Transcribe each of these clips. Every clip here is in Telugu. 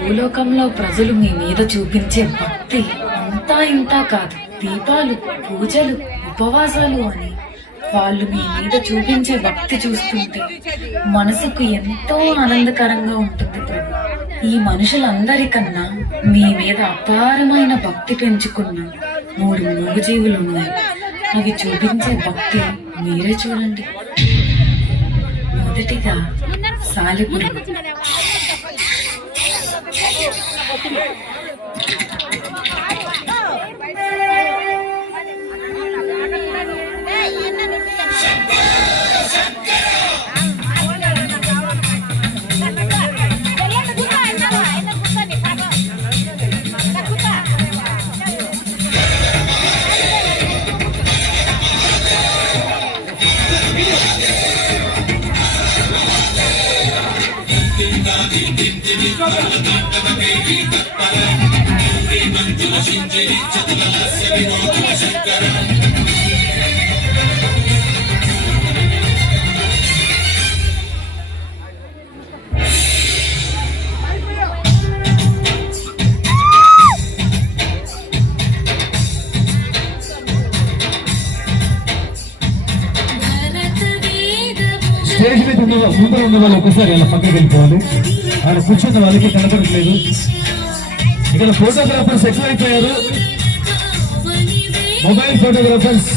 భూలోకంలో ప్రజలు మీ మీద చూపించే భక్తి అంతా ఇంతా కాదు. దీపాలు, పూజలు, ఉపవాసాలు అని వాళ్ళు మీ మీద చూపించే భక్తి చూస్తుంటే మనసుకు ఎంతో ఆనందకరంగా ఉంటుంది ప్రభు. ఈ మనుషులందరికన్నా మీ మీద అపారమైన భక్తి పెంచుకున్న 3 మూగజీవులు ఉన్నాయి. అవి చూపించే భక్తి మీరే చూడండి. మొదటిగా సాలెపురుగు. స్టేజ్ మీద ముందర ఉన్న వాళ్ళు ఒకసారి అలా పక్కకి వెళ్ళిపోవాలి. ఆయన కూర్చున్న వాళ్ళకి కనపడట్లేదు. ఇక్కడ ఫోటోగ్రాఫర్స్ ఎక్కువైపోయారు. మొబైల్ ఫోటోగ్రాఫర్స్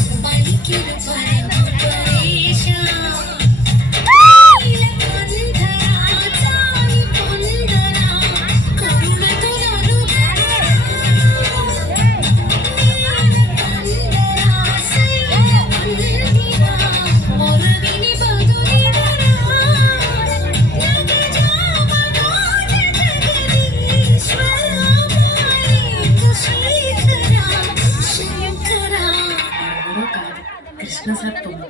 కృష్ణ సత్వం.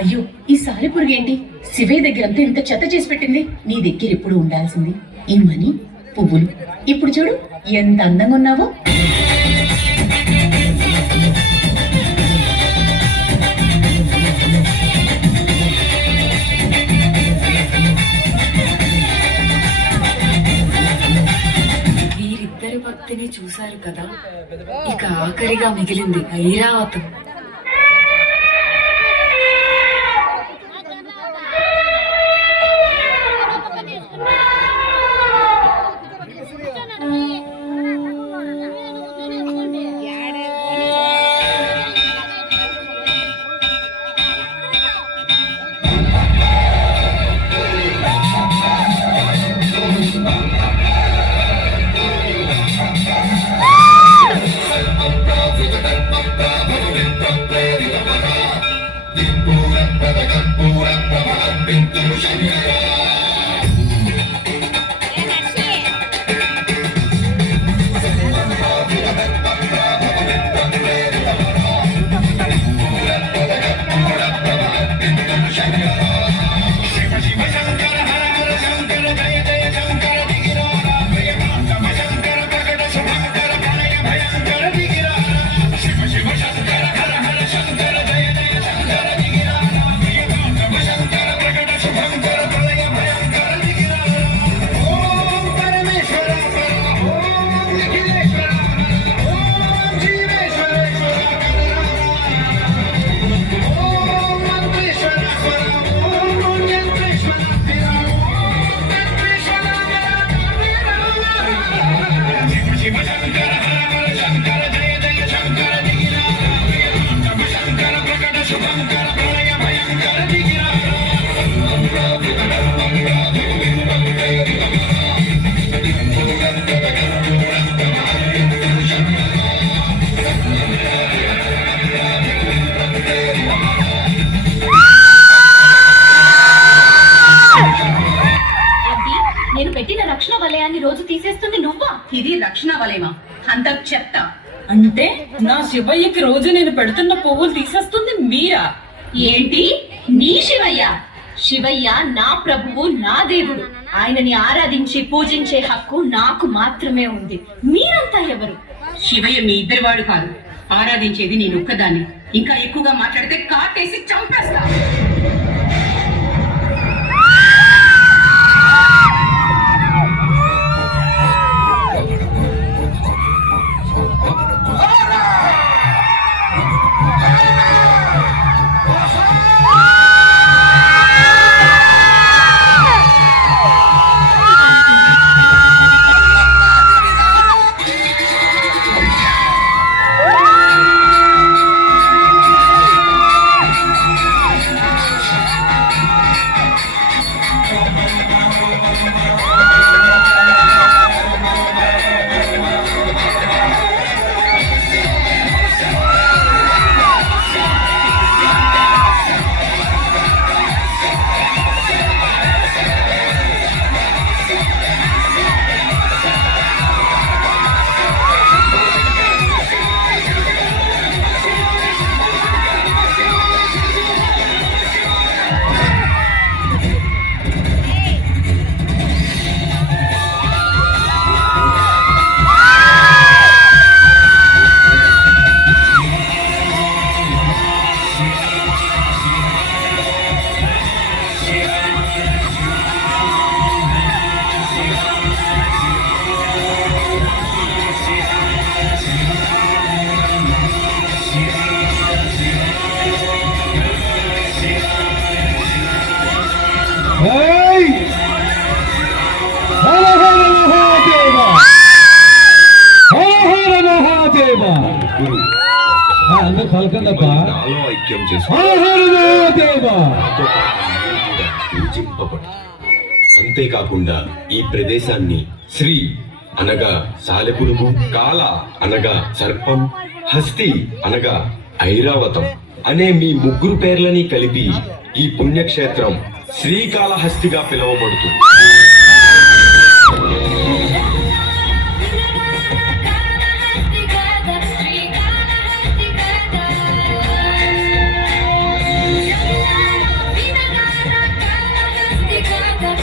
అయ్యో, ఈ సాలెపురుగు ఏంటి శివయ్య దగ్గర అంతా ఇంత చెత్త చేసి పెట్టింది? నీ దగ్గర ఎప్పుడు ఉండాల్సింది ఈ మనీ, పువ్వులు. ఇప్పుడు చూడు ఎంత అందంగా ఉన్నావో. వీరిద్దరి భక్తిని చూశారు కదా, ఇక ఆఖరిగా మిగిలింది ఐరావతం. నేను పెట్టిన రక్షణ వలయాన్ని రోజు తీసేస్తుంది నువ్వా? ఇది రక్షణ వలయమా? అంత చెత్త. అంటే నా శివయ్యకి రోజు నేను పెడుతున్న పువ్వులు తీసేస్తుంది మీరా? ఏంటి నీ శివయ్య? శివయ్య నా ప్రభువు, నా దేవుడు. ఆయనని ఆరాధించి పూజించే హక్కు నాకు మాత్రమే ఉంది. మీరంతా ఎవరు? శివయ్య మీ ఇద్దరి వాడు కాదు, ఆరాధించేది నేను ఒక్కదాన్ని. ఇంకా ఎక్కువగా మాట్లాడితే కాటేసి చంపేస్తా. Hey! Hara Hara Mahadeva! Hara Hara Mahadeva! అందరు పలకందప్ప. నాలో ఐక్యం హర హర మహాదేవ. పూజింపబడు. అంతేకాకుండా ఈ ప్రదేశాన్ని శ్రీ అనగా సాలెపురుగు, కాల అనగా సర్పం, హస్తి అనగా ఐరావతం అనే మీ ముగ్గురు పేర్లని కలిపి ఈ పుణ్యక్షేత్రం శ్రీకాళహస్తిగా పిలువబడుతుంది.